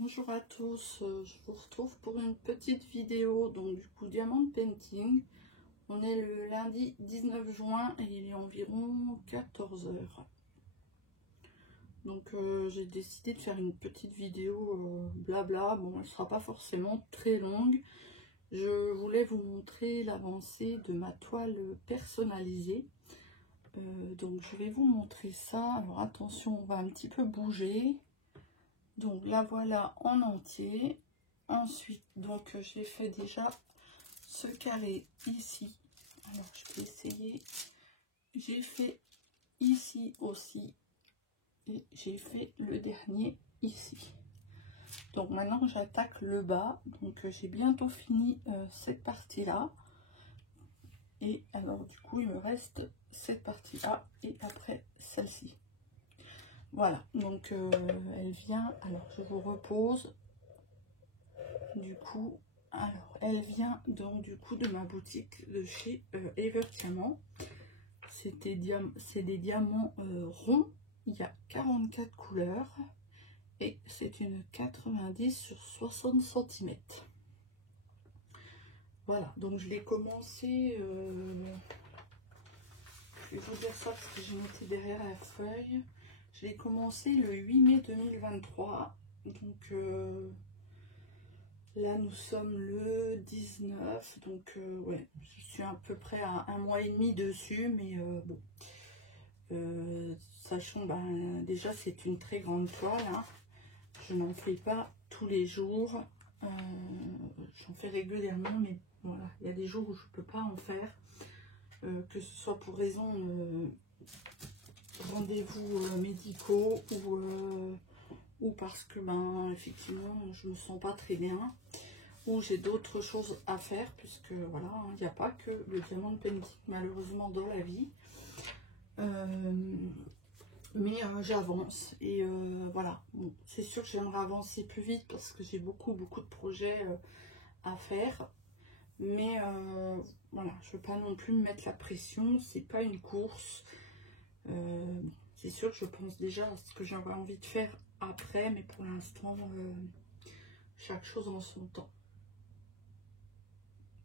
Bonjour à tous, je vous retrouve pour une petite vidéo donc du coup diamant painting. On est le lundi 19 juin et il est environ 14 h. Donc j'ai décidé de faire une petite vidéo blabla. Bon, elle ne sera pas forcément très longue. Je voulais vous montrer l'avancée de ma toile personnalisée. Donc je vais vous montrer ça. Alors attention, on va un petit peu bouger. Donc la voilà en entier. Ensuite, donc j'ai fait déjà ce carré ici. Alors je vais essayer. J'ai fait ici aussi. Et j'ai fait le dernier ici. Donc maintenant j'attaque le bas. Donc j'ai bientôt fini cette partie-là. Et alors du coup il me reste cette partie-là et après celle-ci. Voilà, donc elle vient, alors je vous repose, du coup, alors elle vient donc du coup de ma boutique de chez Ever Diamant. C'est des diamants ronds, il y a 44 couleurs et c'est une 90 sur 60 cm. Voilà, donc je l'ai commencé, je vais vous dire ça parce que j'ai noté derrière la feuille. Je l'ai commencé le 8 mai 2023, donc là nous sommes le 19, donc ouais, je suis à peu près à 1 mois et demi dessus, mais bon, sachant, ben, déjà c'est une très grande toile, hein. Je n'en fais pas tous les jours, j'en fais régulièrement, mais voilà, il y a des jours où je ne peux pas en faire, que ce soit pour raison rendez-vous médicaux ou parce que ben effectivement je me sens pas très bien ou j'ai d'autres choses à faire, puisque voilà, il n'y a pas que le diamant painting malheureusement dans la vie, mais j'avance et voilà, bon, c'est sûr que j'aimerais avancer plus vite parce que j'ai beaucoup de projets à faire, mais voilà, je veux pas non plus me mettre la pression, c'est pas une course. C'est sûr que je pense déjà à ce que j'aurais envie de faire après, mais pour l'instant, chaque chose en son temps.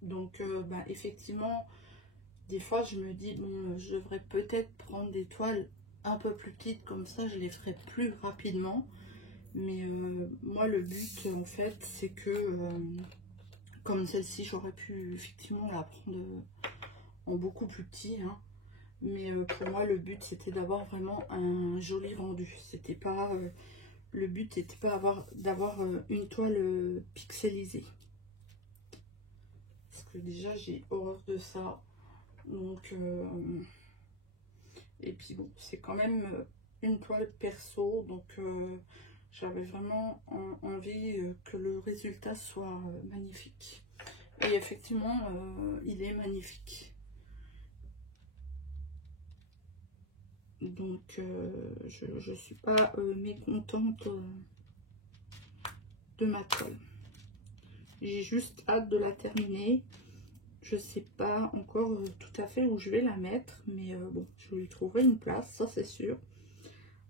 Donc, bah, effectivement, des fois, je me dis, bon, je devrais peut-être prendre des toiles un peu plus petites, comme ça, je les ferai plus rapidement. Mais moi, le but, en fait, c'est que, comme celle-ci, j'aurais pu effectivement la prendre en beaucoup plus petit, hein. Mais pour moi, le but, c'était d'avoir vraiment un joli rendu. C'était pas, le but n'était pas d'avoir une toile pixelisée. Parce que déjà, j'ai horreur de ça. Donc, et puis bon, c'est quand même une toile perso. Donc, j'avais vraiment envie que le résultat soit magnifique. Et effectivement, il est magnifique. Donc je ne suis pas mécontente de ma toile. J'ai juste hâte de la terminer. Je ne sais pas encore tout à fait où je vais la mettre, mais bon, je lui trouverai une place, ça c'est sûr.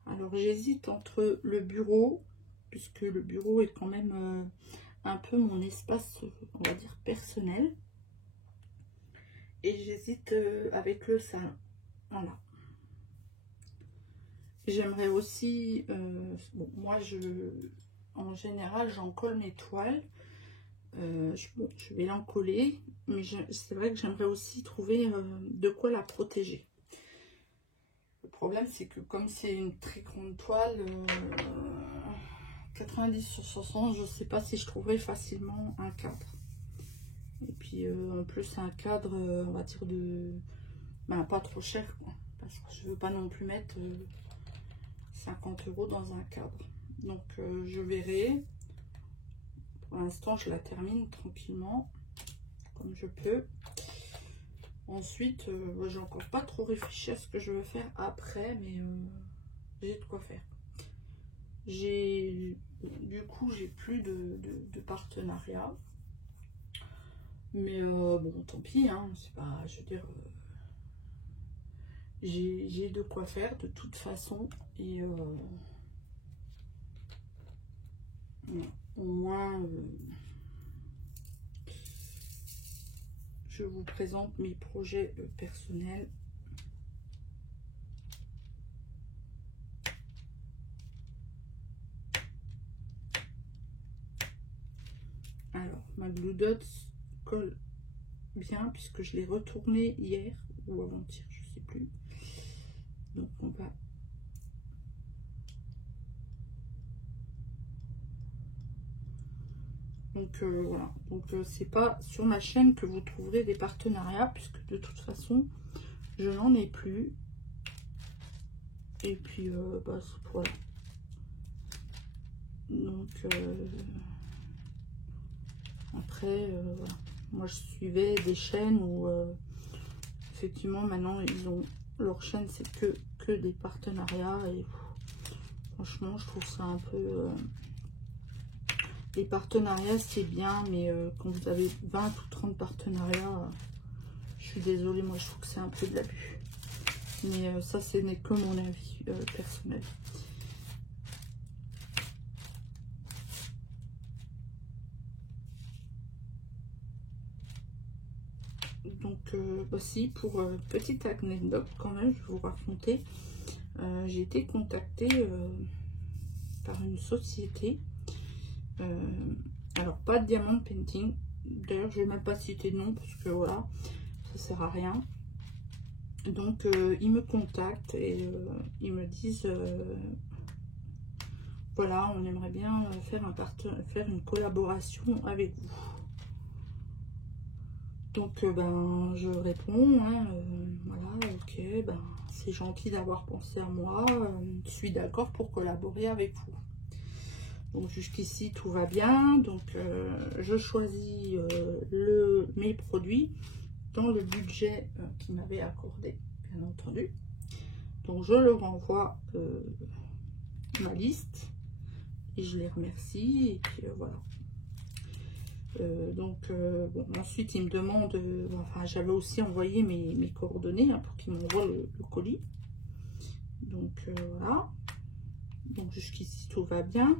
Alors j'hésite entre le bureau, puisque le bureau est quand même un peu mon espace, on va dire, personnel. Et j'hésite avec le salon. Voilà. J'aimerais aussi, bon, moi en général j'en colle mes toiles, bon, je vais l'en coller, mais c'est vrai que j'aimerais aussi trouver de quoi la protéger. Le problème c'est que comme c'est une très grande toile, 90 sur 60, je ne sais pas si je trouverai facilement un cadre. Et puis en plus un cadre, on va dire ben, pas trop cher, quoi, parce que je veux pas non plus mettre 50 € dans un cadre. Donc je verrai. Pour l'instant je la termine tranquillement comme je peux. Ensuite j'ai encore pas trop réfléchi à ce que je veux faire après, mais j'ai de quoi faire. Du coup j'ai plus de partenariat, mais bon tant pis, hein, c'est pas, je veux dire, j'ai de quoi faire de toute façon, et vous présente mes projets personnels. Alors, ma Glue Dots colle bien puisque je l'ai retournée hier ou avant-hier, je sais plus. Donc on va voilà, donc c'est pas sur ma chaîne que vous trouverez des partenariats puisque de toute façon je n'en ai plus. Et puis bah, voilà, donc après voilà, moi je suivais des chaînes où effectivement maintenant ils ont leur chaîne, c'est que des partenariats et franchement je trouve ça un peu les partenariats c'est bien, mais quand vous avez 20 ou 30 partenariats, je suis désolée, moi je trouve que c'est un peu de l'abus. Mais ça, ce n'est que mon avis personnel. Donc aussi, pour petite anecdote quand même, je vais vous raconter. J'ai été contactée par une société. Alors, pas de diamant painting. D'ailleurs, je ne vais même pas citer de nom parce que voilà, ça sert à rien. Donc, ils me contactent et ils me disent voilà, on aimerait bien faire une collaboration avec vous. Donc, ben, je réponds, hein, voilà, ok, ben, c'est gentil d'avoir pensé à moi, je suis d'accord pour collaborer avec vous. Donc, jusqu'ici, tout va bien. Donc, je choisis mes produits dans le budget qu'ils m'avaient accordé, bien entendu. Donc, je leur envoie ma liste et je les remercie. Et puis, voilà. Bon, ensuite, ils me demandent, enfin, j'avais aussi envoyé mes coordonnées hein, pour qu'ils m'envoient le colis. Donc, voilà. Donc, jusqu'ici, tout va bien.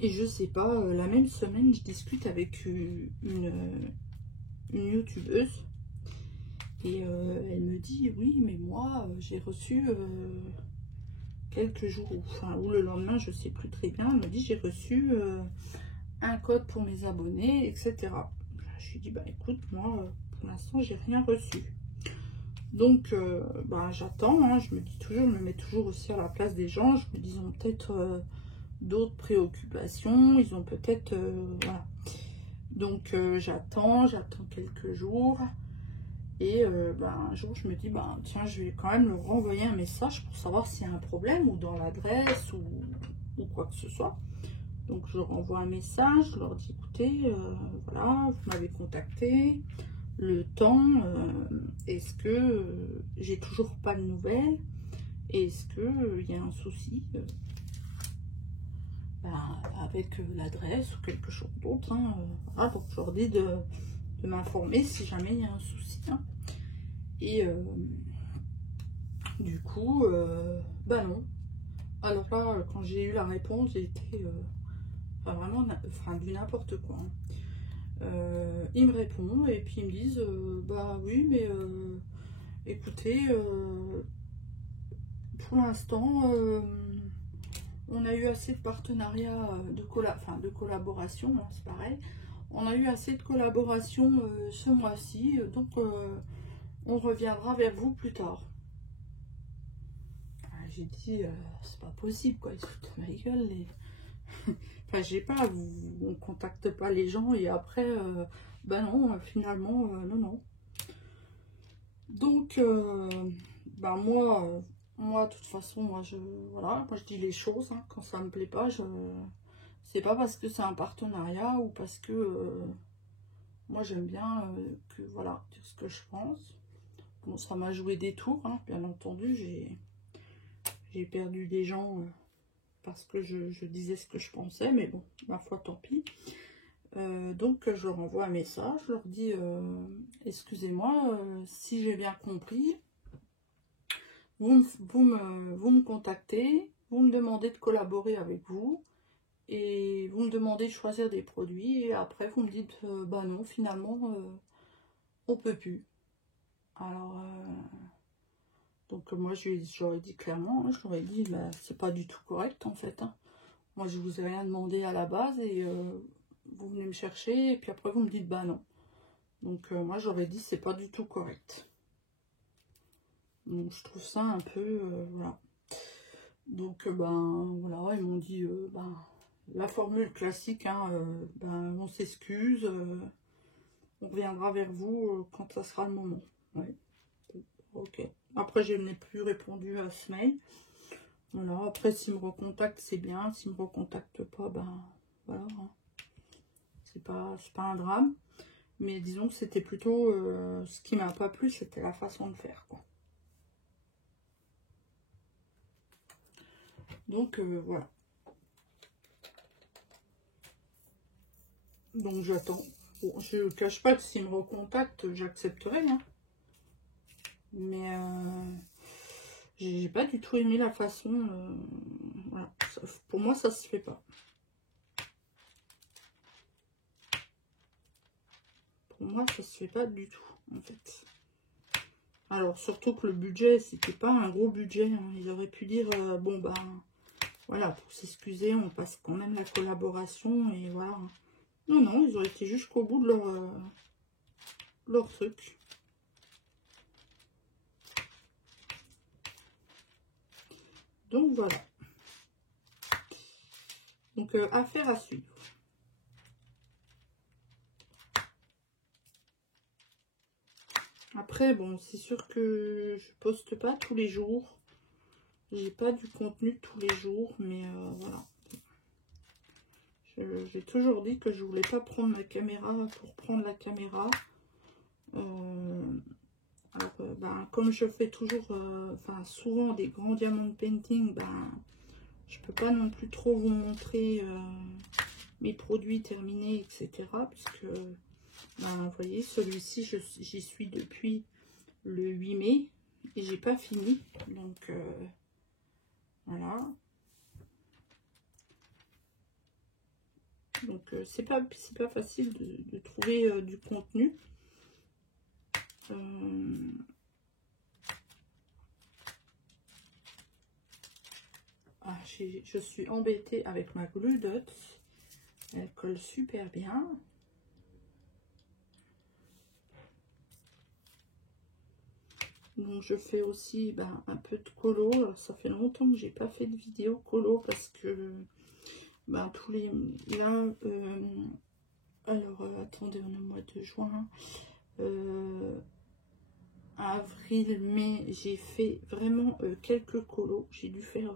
Et je sais pas, la même semaine, je discute avec une youtubeuse. Et elle me dit, oui, mais moi, j'ai reçu quelques jours, enfin, ou le lendemain, je sais plus très bien. Elle me dit, j'ai reçu un code pour mes abonnés, etc. Je lui dis, bah écoute, moi, pour l'instant, j'ai rien reçu. Donc, bah, j'attends, hein, je me mets toujours aussi à la place des gens. Je me dis, ils ont peut-être d'autres préoccupations, ils ont peut-être, voilà. Donc, j'attends quelques jours. Et ben, un jour, je me dis, ben, tiens, je vais quand même leur renvoyer un message pour savoir s'il y a un problème ou dans l'adresse ou quoi que ce soit. Donc, je leur envoie un message, je leur dis, écoutez, voilà, vous m'avez contacté, le temps, est-ce que j'ai toujours pas de nouvelles? Est-ce qu'il y a un souci ben, avec l'adresse ou quelque chose d'autre hein, voilà, donc, je leur dis de m'informer si jamais il y a un souci. Hein. Et du coup, bah non. Alors là, quand j'ai eu la réponse, j'ai été enfin, vraiment du n'importe quoi. Hein. Ils me répondent et puis ils me disent bah oui, mais écoutez, pour l'instant, on a eu assez de partenariats, de collaboration, hein, c'est pareil. On a eu assez de collaboration ce mois-ci, donc on reviendra vers vous plus tard. J'ai dit, c'est pas possible, quoi, ils se foutent de ma gueule. Enfin, j'ai pas, on contacte pas les gens et après, ben non, finalement, non. Donc, ben moi, de toute façon, voilà, moi je dis les choses, hein, quand ça me plaît pas, c'est pas parce que c'est un partenariat ou parce que moi j'aime bien voilà, dire ce que je pense. Bon, ça m'a joué des tours, hein, bien entendu, j'ai perdu des gens parce que je disais ce que je pensais, mais bon, ma foi, tant pis. Donc je leur envoie un message, je leur dis excusez-moi, si j'ai bien compris, vous me contactez, vous me demandez de collaborer avec vous, et vous me demandez de choisir des produits et après vous me dites bah non, finalement on peut plus. Alors donc moi j'aurais dit clairement, hein, j'aurais dit bah, c'est pas du tout correct en fait, hein. Moi je vous ai rien demandé à la base et vous venez me chercher et puis après vous me dites bah non. Donc moi j'aurais dit c'est pas du tout correct. Donc je trouve ça un peu voilà. Donc ben voilà, ils m'ont dit ben la formule classique, hein, ben on s'excuse, on reviendra vers vous quand ça sera le moment. Ouais. Ok. Après je n'ai plus répondu à ce mail. Voilà, après s'ils me recontactent c'est bien, s'ils me recontactent pas, ben voilà, hein. C'est pas un drame. Mais disons que c'était plutôt ce qui m'a pas plu, c'était la façon de faire, quoi. Donc voilà. Donc j'attends. Bon, je ne cache pas que s'ils me recontactent, j'accepterai, hein. Mais j'ai pas du tout aimé la façon. Voilà. Pour moi, ça se fait pas. Pour moi, ça se fait pas du tout, en fait. Alors, surtout que le budget, c'était pas un gros budget, hein. Ils auraient pu dire, bon, bah, voilà, pour s'excuser, on passe quand même la collaboration, et voilà. Non, non, ils ont été jusqu'au bout de leur truc. Donc, voilà. Donc, affaire à suivre. Après, bon, c'est sûr que je poste pas tous les jours. J'ai pas du contenu tous les jours, mais voilà. J'ai toujours dit que je voulais pas prendre ma caméra pour prendre la caméra. Alors, ben, comme je fais toujours, enfin souvent des grands diamants de painting, ben, je peux pas non plus trop vous montrer mes produits terminés, etc. Puisque, ben, vous voyez, celui-ci, j'y suis depuis le 8 mai et j'ai pas fini. Donc, voilà. Donc, c'est pas facile de trouver du contenu. Ah, je suis embêtée avec ma Glue Dots. Elle colle super bien. Donc je fais aussi ben, un peu de colo. Alors, ça fait longtemps que j'ai pas fait de vidéo colo parce que ben, tous les là alors attendez, on est au mois de juin, avril, mai, j'ai fait vraiment quelques colos. J'ai dû faire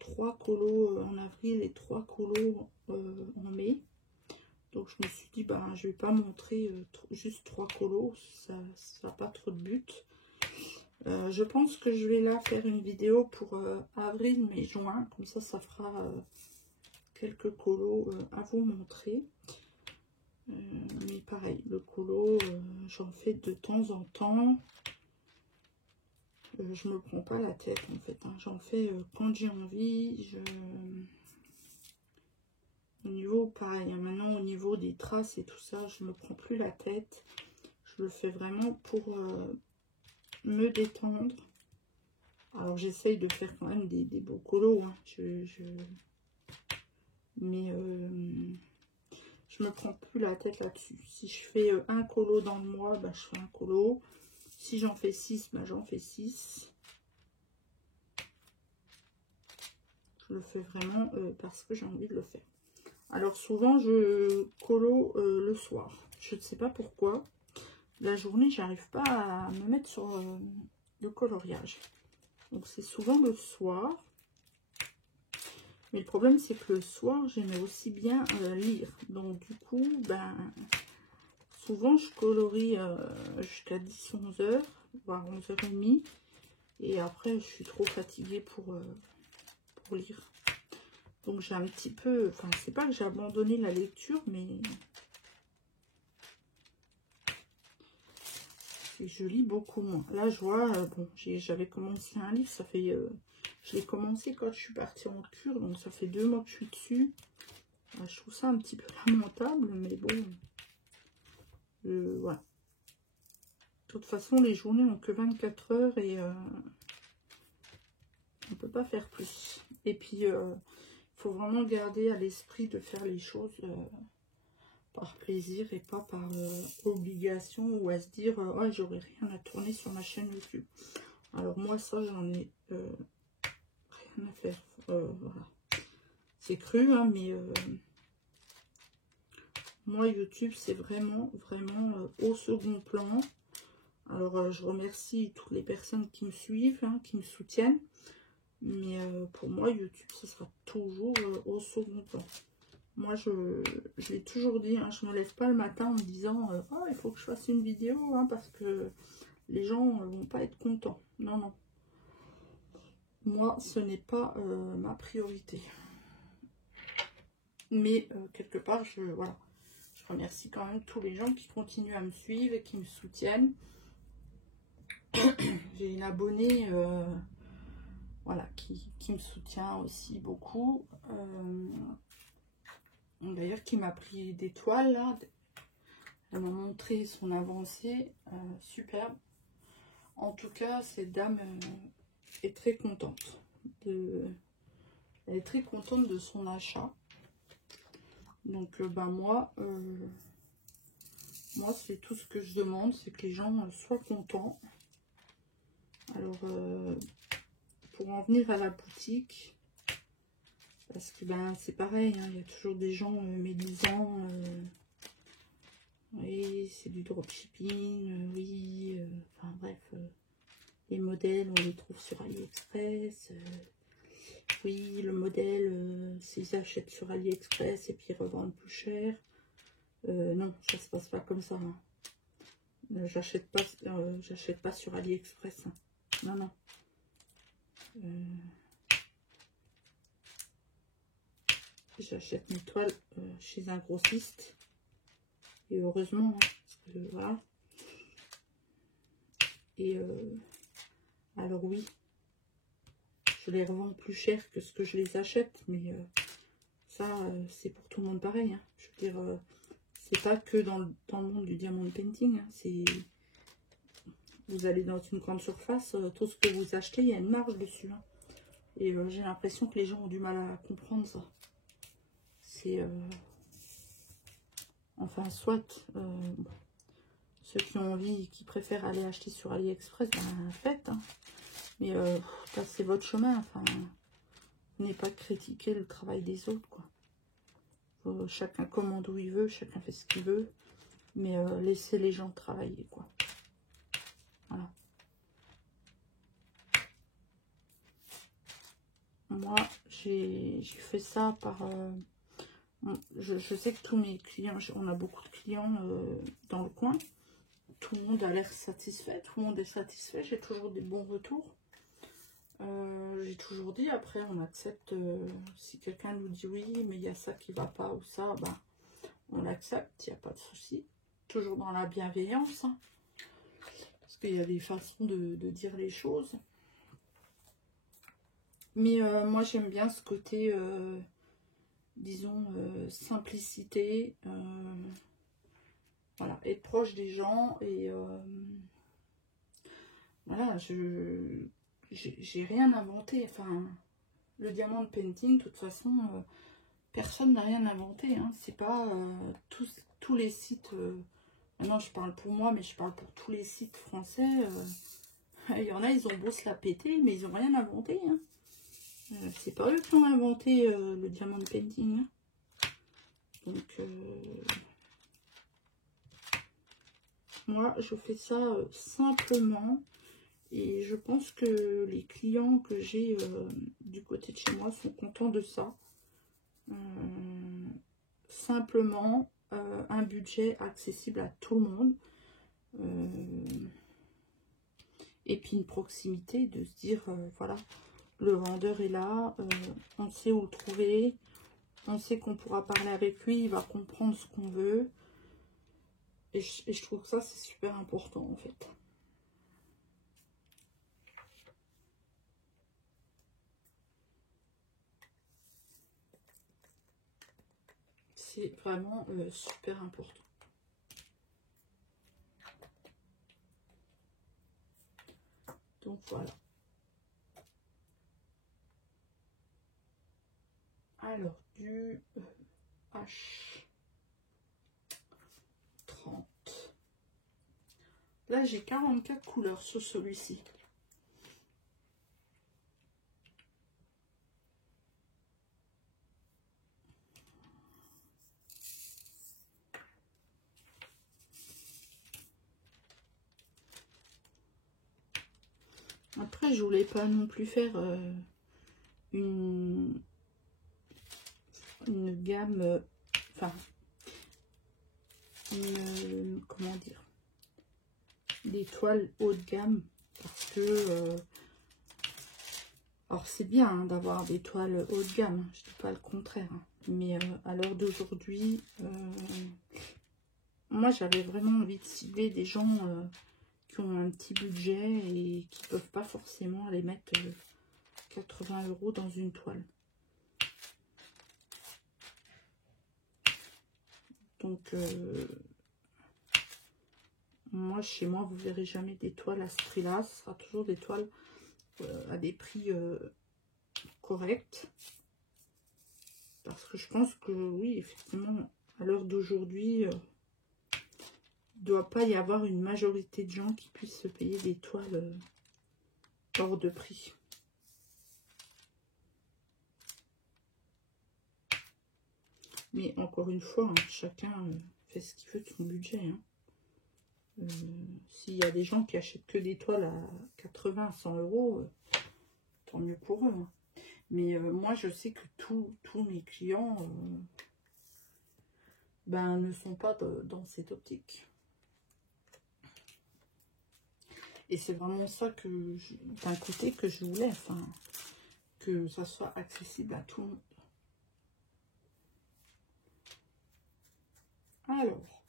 3 colos en avril et 3 colos en mai. Donc je me suis dit ben je vais pas montrer juste 3 colos, ça n'a pas trop de but. Je pense que je vais là faire une vidéo pour avril, mai, juin. Comme ça, ça fera quelques colos à vous montrer. Mais pareil, le colo, j'en fais de temps en temps. Je me prends pas la tête en fait, hein. J'en fais quand j'ai envie. Au niveau, pareil, hein, maintenant au niveau des traces et tout ça, je me prends plus la tête. Je le fais vraiment pour me détendre. Alors j'essaye de faire quand même des beaux colos, hein. Mais je me prends plus la tête là-dessus. Si je fais un colo dans le mois, bah, je fais un colo. Si j'en fais 6, bah, j'en fais 6. Je le fais vraiment parce que j'ai envie de le faire. Alors souvent je colo le soir. Je ne sais pas pourquoi. La journée, j'arrive pas à me mettre sur le coloriage. Donc c'est souvent le soir. Mais le problème, c'est que le soir, j'aimais aussi bien lire. Donc du coup, ben, souvent je colorie jusqu'à 10-11 heures, voire 11h30. Et après, je suis trop fatiguée pour lire. Donc j'ai un petit peu, enfin c'est pas que j'ai abandonné la lecture, mais je lis beaucoup moins. Là je vois, bon, j'avais commencé un livre, ça fait Je l'ai commencé quand je suis partie en cure, donc ça fait 2 mois que je suis dessus. Je trouve ça un petit peu lamentable, mais bon. Voilà. De toute façon, les journées n'ont que 24 heures et on ne peut pas faire plus. Et puis, il faut vraiment garder à l'esprit de faire les choses par plaisir et pas par obligation ou à se dire oh, j'aurais rien à tourner sur ma chaîne YouTube. Alors moi, ça, j'en ai rien à faire. Voilà. C'est cru, hein, mais moi, YouTube, c'est vraiment au second plan. Alors, je remercie toutes les personnes qui me suivent, hein, qui me soutiennent. Mais pour moi, YouTube, ce sera toujours au second plan. Moi, je l'ai toujours dit, hein, je ne me lève pas le matin en me disant oh, il faut que je fasse une vidéo, hein, parce que les gens ne vont pas être contents. Non, non. Moi, ce n'est pas ma priorité. Mais quelque part, voilà, je remercie quand même tous les gens qui continuent à me suivre et qui me soutiennent. J'ai une abonnée voilà, qui me soutient aussi beaucoup. D'ailleurs, qui m'a pris des toiles, là. Elle m'a montré son avancée. Superbe. En tout cas, cette dame est très contente. Elle est très contente de son achat. Donc, ben moi c'est tout ce que je demande, c'est que les gens soient contents. Alors, pour en venir à la boutique, parce que ben c'est pareil, hein, il y a toujours des gens médisants. Oui, c'est du dropshipping, oui, enfin bref, les modèles, on les trouve sur AliExpress. Oui, le modèle, s'ils achètent sur AliExpress et puis ils revendent plus cher. Non, ça se passe pas comme ça. Hein. J'achète pas sur AliExpress. Hein. Non, non. J'achète mes toiles chez un grossiste. Et heureusement, hein, parce que voilà. Et alors oui, je les revends plus cher que ce que je les achète, mais ça, c'est pour tout le monde pareil. Hein. Je veux dire, c'est pas que dans le monde du diamond painting. Hein. Vous allez dans une grande surface, tout ce que vous achetez, il y a une marge dessus. Hein. Et j'ai l'impression que les gens ont du mal à comprendre ça. C'est... Enfin, soit... ceux qui ont envie, qui préfèrent aller acheter sur AliExpress, ben faites. Hein. Mais c'est votre chemin. Enfin, n'ayez pas critiquer le travail des autres, quoi. Chacun commande où il veut, chacun fait ce qu'il veut. Mais laissez les gens travailler, quoi. Voilà. Moi, j'ai fait ça par... je sais que tous mes clients, on a beaucoup de clients dans le coin. Tout le monde a l'air satisfait, tout le monde est satisfait. J'ai toujours des bons retours. J'ai toujours dit, après on accepte, si quelqu'un nous dit oui, mais il y a ça qui va pas ou ça, ben, on l'accepte, il n'y a pas de souci. Toujours dans la bienveillance. Hein, parce qu'il y a des façons de dire les choses. Mais moi j'aime bien ce côté, disons, simplicité. Voilà, être proche des gens et voilà, j'ai rien inventé. Enfin, le diamond painting, de toute façon, personne n'a rien inventé. Hein. C'est pas tous les sites. Maintenant, je parle pour moi, mais je parle pour tous les sites français. Il y en a, ils ont beau se la péter, mais ils n'ont rien inventé. Hein. C'est pas eux qui ont inventé le diamond painting. Hein. Donc, moi, je fais ça simplement. Et je pense que les clients que j'ai du côté de chez moi sont contents de ça. Simplement, un budget accessible à tout le monde. Et puis une proximité de se dire, voilà, le vendeur est là, on sait où le trouver, on sait qu'on pourra parler avec lui, il va comprendre ce qu'on veut. Et je trouve que ça, c'est super important en fait. c'est vraiment super important. Donc voilà. Alors, du H30. Là, j'ai 44 couleurs sur celui-ci. Après, je voulais pas non plus faire une gamme, enfin, comment dire, des toiles haut de gamme, parce que, alors c'est bien hein, d'avoir des toiles haut de gamme, je dis pas le contraire, hein, mais à l'heure d'aujourd'hui, moi j'avais vraiment envie de cibler des gens qui ont un petit budget et qui peuvent pas forcément aller mettre 80 € dans une toile. Donc, moi, chez moi, vous verrez jamais des toiles à ce prix-là. Ce sera toujours des toiles à des prix corrects. Parce que je pense que, oui, effectivement, à l'heure d'aujourd'hui, il ne doit pas y avoir une majorité de gens qui puissent se payer des toiles hors de prix. Mais encore une fois, hein, chacun fait ce qu'il veut de son budget. Hein. S'il y a des gens qui achètent que des toiles à 80, 100 €, tant mieux pour eux. Hein. Mais moi, je sais que tous mes clients ben, ne sont pas dans cette optique. Et c'est vraiment ça que, d'un côté, que je voulais. Enfin, que ça soit accessible à tout le monde. Alors,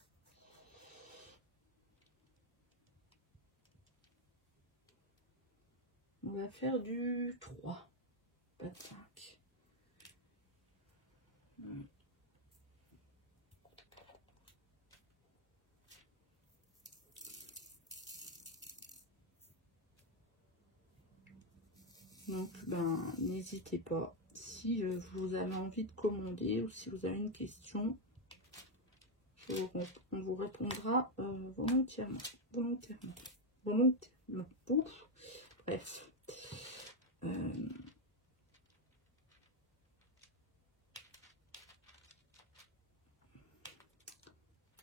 on va faire du 3, pas de 5. Donc, ben, n'hésitez pas. Si vous avez envie de commander ou si vous avez une question, on vous répondra volontairement. Ouf, bref.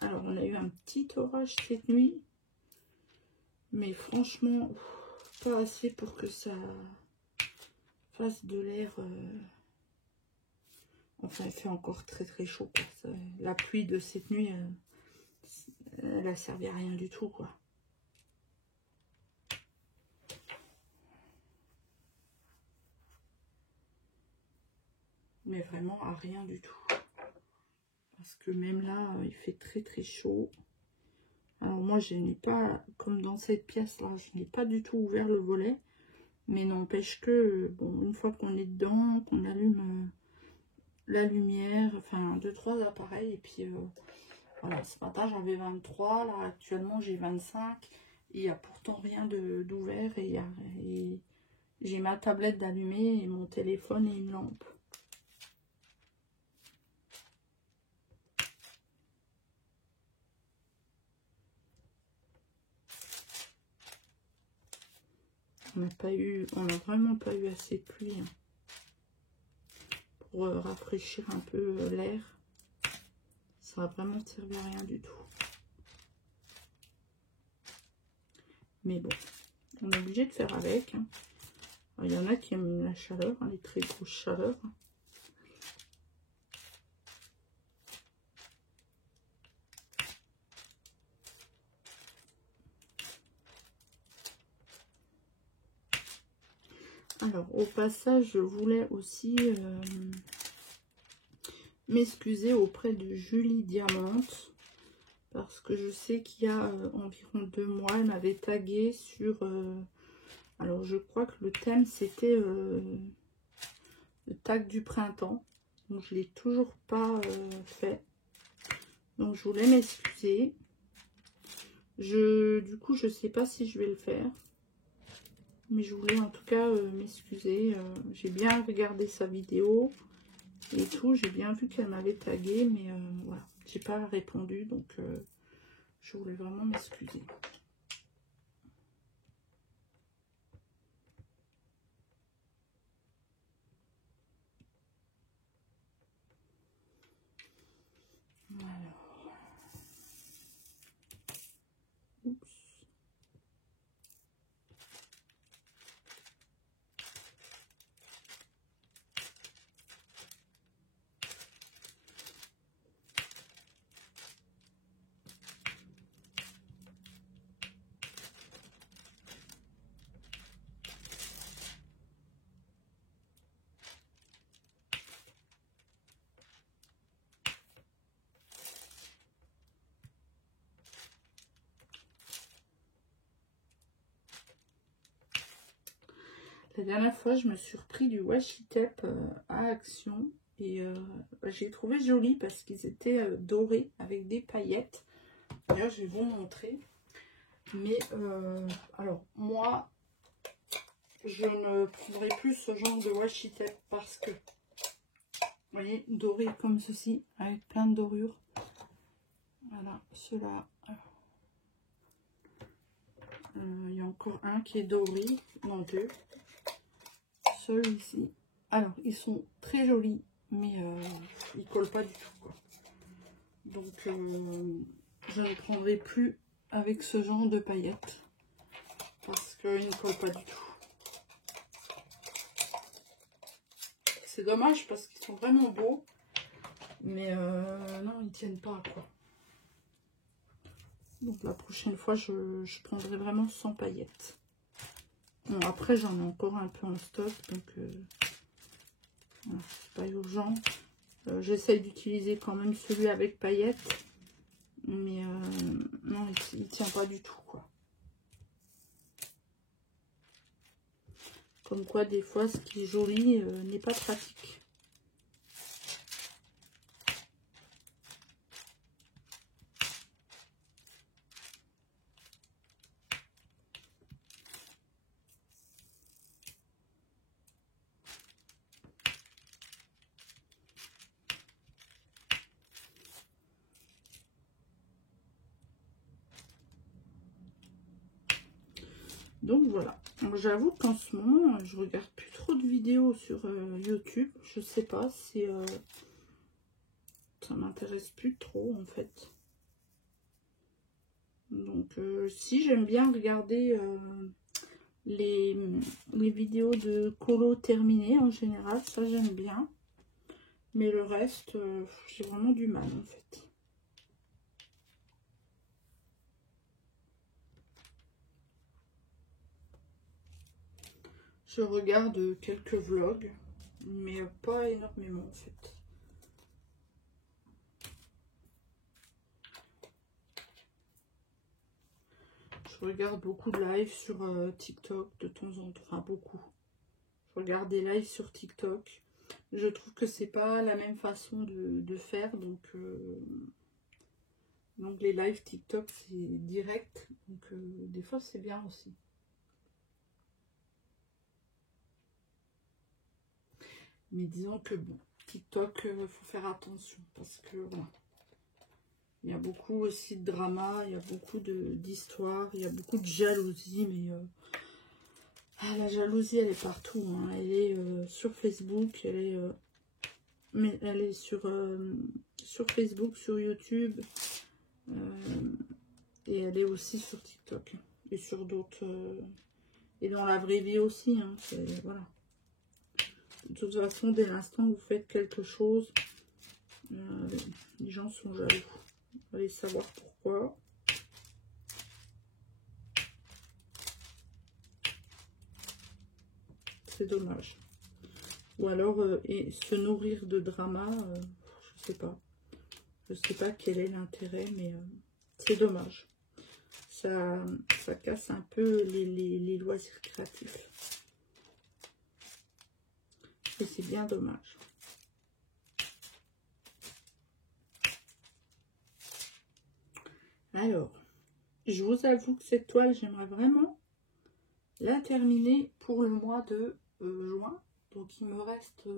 Alors, on a eu un petit orage cette nuit. Mais franchement, pas assez pour que ça fasse de l'air. Enfin, il fait encore très très chaud. Quoi. La pluie de cette nuit, elle a servi à rien du tout, quoi. Mais vraiment à rien du tout. Parce que même là, il fait très très chaud. Alors moi, je n'ai pas, comme dans cette pièce-là, je n'ai pas du tout ouvert le volet. Mais n'empêche que, bon, une fois qu'on est dedans, qu'on allume la lumière, enfin 2-3 appareils, et puis voilà, ce matin j'avais 23, là actuellement j'ai 25, il n'y a pourtant rien d'ouvert, et j'ai ma tablette d'allumée et mon téléphone et une lampe. On n'a vraiment pas eu assez de pluie hein, pour rafraîchir un peu l'air. Ça n'a vraiment servi à rien du tout. Mais bon, on est obligé de faire avec. Hein. Il y en a qui aiment la chaleur, hein, les très grosses chaleurs. Alors, au passage, je voulais aussi m'excuser auprès de Julie Diamante. Parce que je sais qu'il y a environ 2 mois, elle m'avait tagué sur... alors, je crois que le thème, c'était le tag du printemps. Donc, je ne l'ai toujours pas fait. Donc, je voulais m'excuser. Du coup, je sais pas si je vais le faire. Mais je voulais en tout cas m'excuser. J'ai bien regardé sa vidéo et tout. J'ai bien vu qu'elle m'avait tagué. Mais voilà, j'ai pas répondu. Donc, je voulais vraiment m'excuser. Alors, oups. La dernière fois, je me suis repris du washi tape à Action et j'ai trouvé joli parce qu'ils étaient dorés avec des paillettes. D'ailleurs, je vais vous montrer. Mais alors, moi, je ne prendrai plus ce genre de washi tape parce que, vous voyez, doré comme ceci, avec plein de dorures. Voilà, ceux-là. Il y a encore un qui est doré, non deux. Celui-ci. Alors, ils sont très jolis, mais ils collent pas du tout, quoi. Donc, je ne prendrai plus avec ce genre de paillettes parce qu'ils ne collent pas du tout. C'est dommage parce qu'ils sont vraiment beaux, mais non, ils tiennent pas, quoi. Donc, la prochaine fois, je prendrai vraiment sans paillettes. Bon, après, j'en ai encore un peu en stock, donc voilà, c'est pas urgent. J'essaye d'utiliser quand même celui avec paillettes, mais non, il tient pas du tout, quoi. Comme quoi, des fois, ce qui est joli n'est pas pratique. Donc voilà, j'avoue qu'en ce moment, je regarde plus trop de vidéos sur YouTube. Je sais pas si ça m'intéresse plus trop en fait. Donc si j'aime bien regarder les vidéos de colo terminées en général, ça j'aime bien. Mais le reste, j'ai vraiment du mal en fait. Je regarde quelques vlogs, mais pas énormément en fait. Je regarde beaucoup de lives sur TikTok de temps en temps, enfin beaucoup. Je regarde des lives sur TikTok. Je trouve que c'est pas la même façon de faire, donc les lives TikTok c'est direct, donc des fois c'est bien aussi. Mais disons que bon, TikTok, faut faire attention parce que voilà. Il y a beaucoup aussi de drama, il y a beaucoup d'histoires, il y a beaucoup de jalousie, mais la jalousie elle est partout, hein. Elle est sur Facebook, elle est sur Facebook, sur YouTube, et elle est aussi sur TikTok et sur d'autres, et dans la vraie vie aussi, hein, voilà. De toute façon, dès l'instant où vous faites quelque chose, les gens sont jaloux. Allez savoir pourquoi. C'est dommage. Ou alors et se nourrir de drama, je sais pas. Je sais pas quel est l'intérêt, mais c'est dommage. Ça casse un peu les loisirs créatifs. Et c'est bien dommage. Alors, je vous avoue que cette toile, j'aimerais vraiment la terminer pour le mois de juin. Donc, il me reste,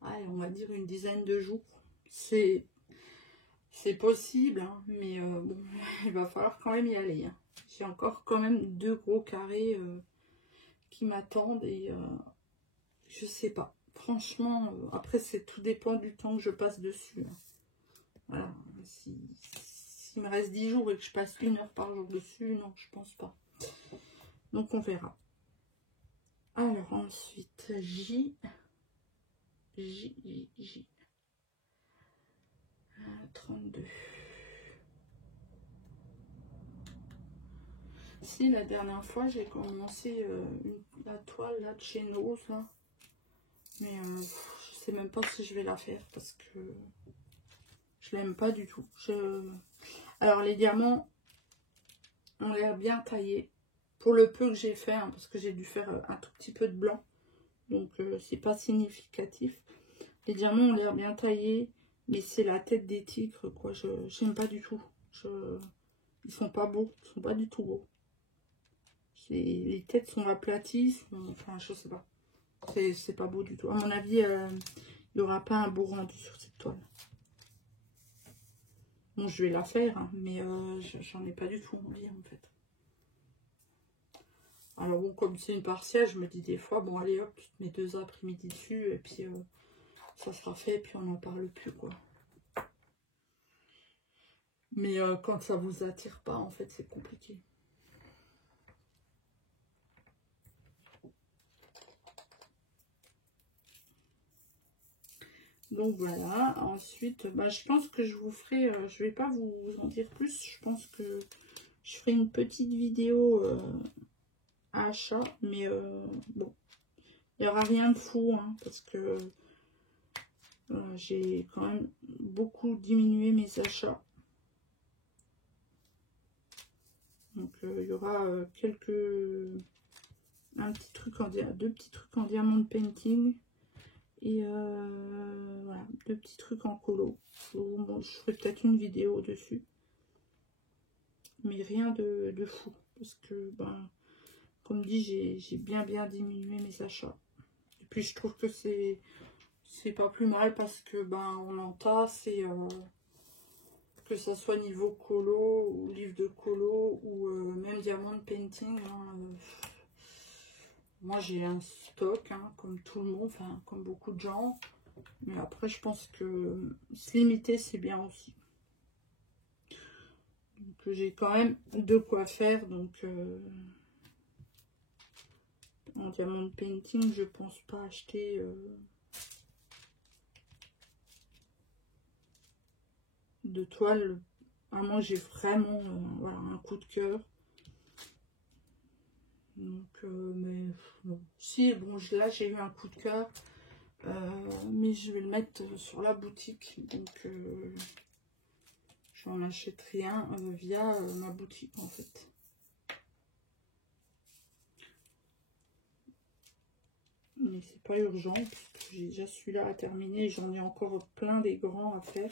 allez, on va dire une dizaine de jours. C'est possible, hein, mais bon, il va falloir quand même y aller. Hein. J'ai encore quand même 2 gros carrés qui m'attendent et je sais pas. Franchement, après, tout dépend du temps que je passe dessus. Hein. Voilà, s'il me reste 10 jours et que je passe 1 heure par jour dessus, non, je pense pas. Donc, on verra. Alors, ensuite, J. 32. Si, la dernière fois, j'ai commencé la toile là de chez Nose, là. Mais je sais même pas si je vais la faire parce que je l'aime pas du tout. Alors, les diamants ont l'air bien taillés. Pour le peu que j'ai fait, hein, parce que j'ai dû faire un tout petit peu de blanc. Donc, c'est pas significatif. Les diamants ont l'air bien taillés. Mais c'est la tête des tigres, quoi. J'aime pas du tout. Ils sont pas beaux. Ils sont pas du tout beaux. Les têtes sont aplaties. Enfin, je sais pas. C'est pas beau du tout. À mon avis, il n'y aura pas un beau rendu sur cette toile. Bon, je vais la faire, hein, mais j'en ai pas du tout envie, en fait. Alors bon, comme c'est une partielle, je me dis des fois, bon, allez hop, tu te mets 2 après-midi dessus, et puis ça sera fait, et puis on n'en parle plus, quoi. Mais quand ça vous attire pas, en fait, c'est compliqué. Donc voilà, ensuite, bah, je pense que je vous ferai, je vais pas vous en dire plus, je pense que je ferai une petite vidéo à achat, mais bon, il n'y aura rien de fou, hein, parce que j'ai quand même beaucoup diminué mes achats. Donc il y aura un petit truc deux petits trucs en diamond painting. Et voilà, 2 petits trucs en colo. Bon, je ferai peut-être une vidéo dessus. Mais rien de fou. Parce que, ben, comme dit, j'ai bien diminué mes achats. Et puis je trouve que c'est pas plus mal parce que, ben, on entasse et que ça soit niveau colo ou livre de colo ou même diamond painting. Hein, moi, j'ai un stock, hein, comme tout le monde, enfin, comme beaucoup de gens. Mais après, je pense que se limiter, c'est bien aussi. Donc, j'ai quand même de quoi faire. Donc, en diamond painting, je pense pas acheter de toile. À moins j'ai vraiment voilà, un coup de cœur. Donc, mais bon. Si, bon, là, j'ai eu un coup de cœur. Mais je vais le mettre sur la boutique. Donc, j'en achèterai un via ma boutique, en fait. Mais c'est pas urgent, puisque j'ai déjà celui-là à terminer. J'en ai encore plein des grands à faire.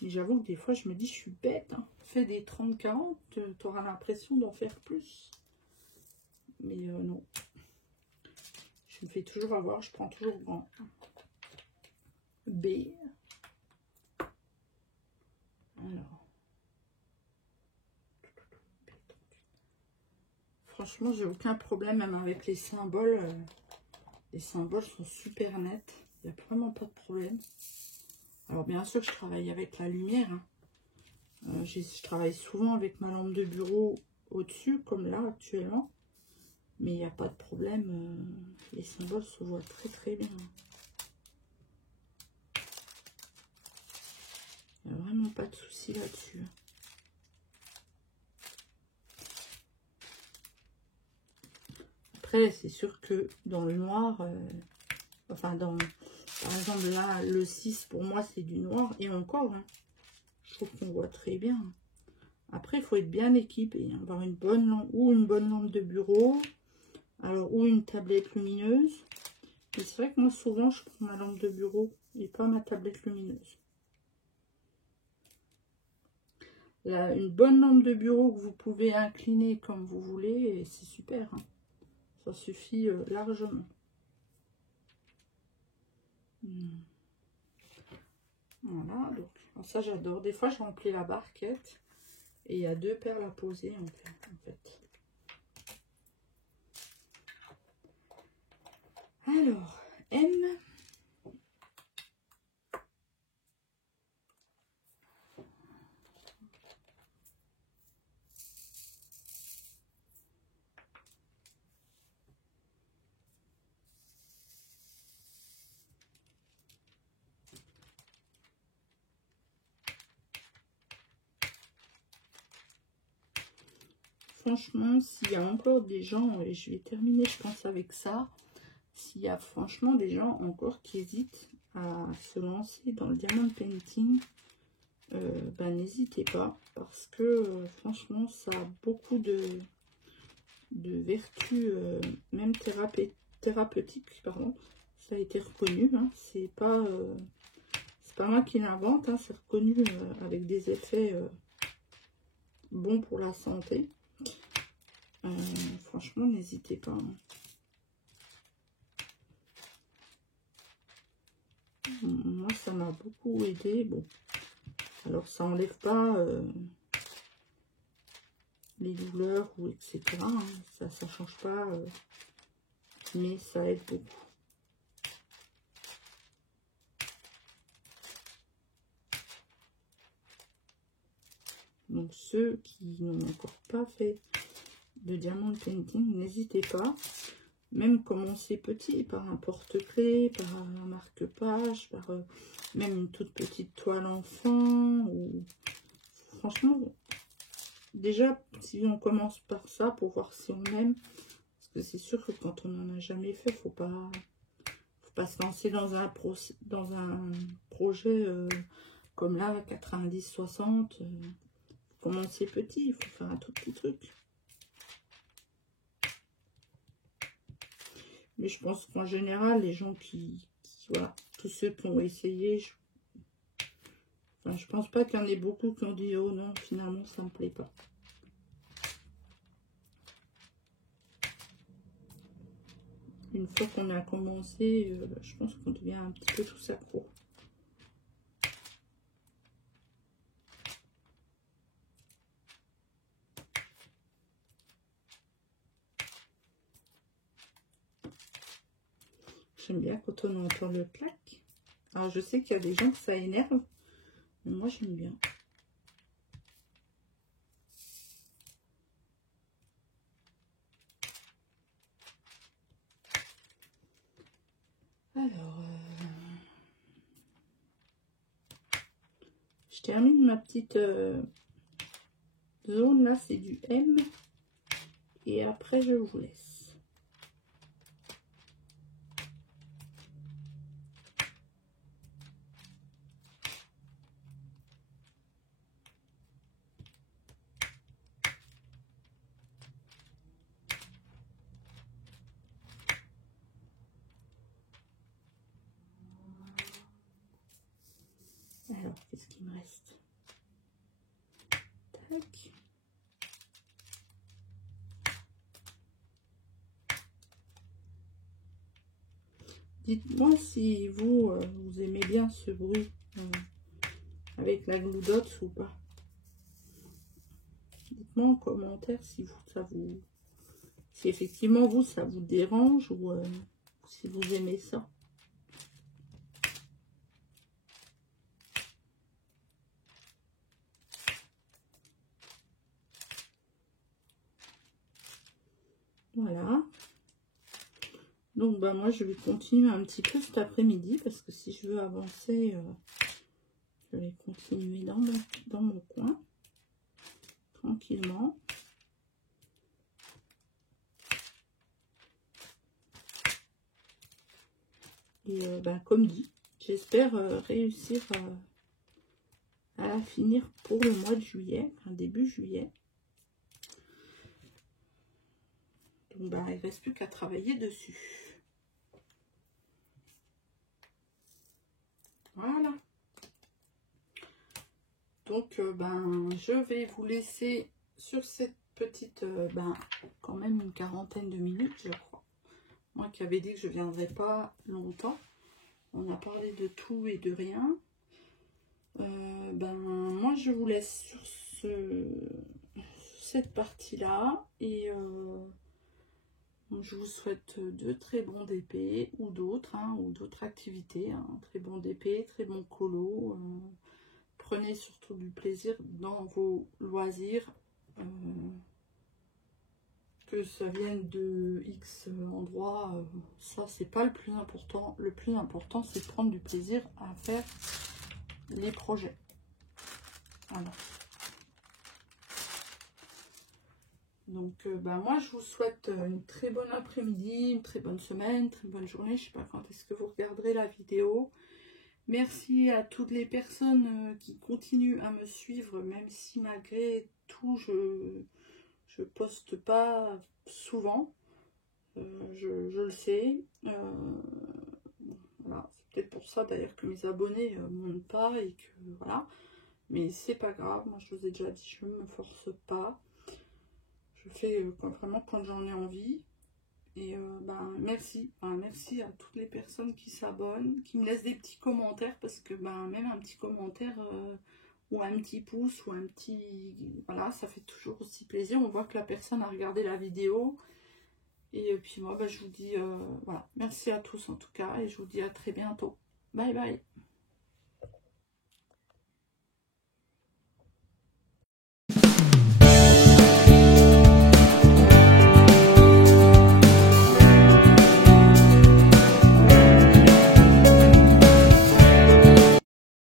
Mais j'avoue que des fois, je me dis, je suis bête. Hein. Fais des 30-40, tu auras l'impression d'en faire plus. Mais non. Je me fais toujours avoir, je prends toujours grand. B. Alors. Franchement, j'ai aucun problème, même avec les symboles. Les symboles sont super nets. Il n'y a vraiment pas de problème. Alors, bien sûr, je travaille avec la lumière. Hein. Je travaille souvent avec ma lampe de bureau au-dessus, comme là, actuellement. Mais il n'y a pas de problème. Les symboles se voient très bien. Il n'y a vraiment pas de souci là-dessus. Après, c'est sûr que dans le noir, enfin, par exemple, là, le 6, pour moi, c'est du noir. Et encore, hein, je trouve qu'on voit très bien. Après, il faut être bien équipé. Hein, avoir une bonne lampe, ou une bonne lampe de bureau, alors, ou une tablette lumineuse. Et c'est vrai que moi, souvent, je prends ma lampe de bureau et pas ma tablette lumineuse. une bonne lampe de bureau que vous pouvez incliner comme vous voulez, et c'est super, hein. Ça suffit largement. Voilà, donc ça j'adore. Des fois je remplis la barquette et il y a 2 perles à poser en fait. Alors, M. Franchement, s'il y a encore des gens, et je vais terminer je pense avec ça, s'il y a franchement des gens encore qui hésitent à se lancer dans le diamond painting, ben, n'hésitez pas, parce que franchement ça a beaucoup de vertus, même thérapeutiques, pardon. Ça a été reconnu, hein. C'est pas moi qui l'invente, hein. C'est reconnu avec des effets bons pour la santé. Franchement, n'hésitez pas, hein. Moi, ça m'a beaucoup aidé. Bon, alors ça enlève pas les douleurs ou etc. Hein. Ça change pas, mais ça aide beaucoup. Donc ceux qui n'ont encore pas fait de diamond painting, n'hésitez pas. Même commencer petit, par un porte-clés, par un marque-page, par même une toute petite toile enfant. Ou... Franchement, déjà, si on commence par ça, pour voir si on aime, parce que c'est sûr que quand on n'en a jamais fait, faut pas se lancer dans un projet comme là, 90-60. Commencer petit, il faut faire un tout petit truc. Mais je pense qu'en général, les gens voilà, tous ceux qui ont essayé, je pense pas qu'il y en ait beaucoup qui ont dit « Oh non, finalement, ça me plaît pas ». Une fois qu'on a commencé, je pense qu'on devient un petit peu tous accro. J'aime bien quand on entend le clac. Alors, je sais qu'il y a des gens que ça énerve, mais moi, j'aime bien. Alors, je termine ma petite zone. Là, c'est du M. Et après, je vous laisse. Alors, qu'est-ce qu'il me reste? Tac. Dites-moi si vous, vous aimez bien ce bruit avec la glue dots ou pas. Dites-moi en commentaire si si effectivement vous, ça vous dérange ou si vous aimez ça. Voilà. Donc, bah, moi, je vais continuer un petit peu cet après-midi parce que si je veux avancer, je vais continuer dans mon coin, tranquillement. Et bah, comme dit, j'espère réussir à la finir pour le mois de juillet, enfin, début juillet. Donc, bah, il ne reste plus qu'à travailler dessus. Voilà. Donc, ben, je vais vous laisser sur cette petite, quand même une quarantaine de minutes, je crois. Moi qui avais dit que je ne viendrais pas longtemps. On a parlé de tout et de rien. Ben, moi, je vous laisse sur cette partie-là. Et je vous souhaite de très bons DP ou d'autres, ou d'autres activités. Très bons DP, très bons colos. Prenez surtout du plaisir dans vos loisirs. Que ça vienne de X endroits, ça c'est pas le plus important. Le plus important c'est de prendre du plaisir à faire les projets. Voilà. Donc moi je vous souhaite une très bonne après-midi, une très bonne semaine, une très bonne journée. Je sais pas quand est-ce que vous regarderez la vidéo. Merci à toutes les personnes qui continuent à me suivre, même si malgré tout je poste pas souvent. Je le sais. Voilà. C'est peut-être pour ça d'ailleurs que mes abonnés ne montent pas et que voilà. Mais c'est pas grave. Moi je vous ai déjà dit, je ne me force pas. Je fais vraiment quand j'en ai envie. Et merci. Merci à toutes les personnes qui s'abonnent, qui me laissent des petits commentaires parce que même un petit commentaire ou un petit pouce ou un petit... Voilà, ça fait toujours aussi plaisir. On voit que la personne a regardé la vidéo. Et puis moi, je vous dis, voilà, merci à tous en tout cas, et je vous dis à très bientôt. Bye bye.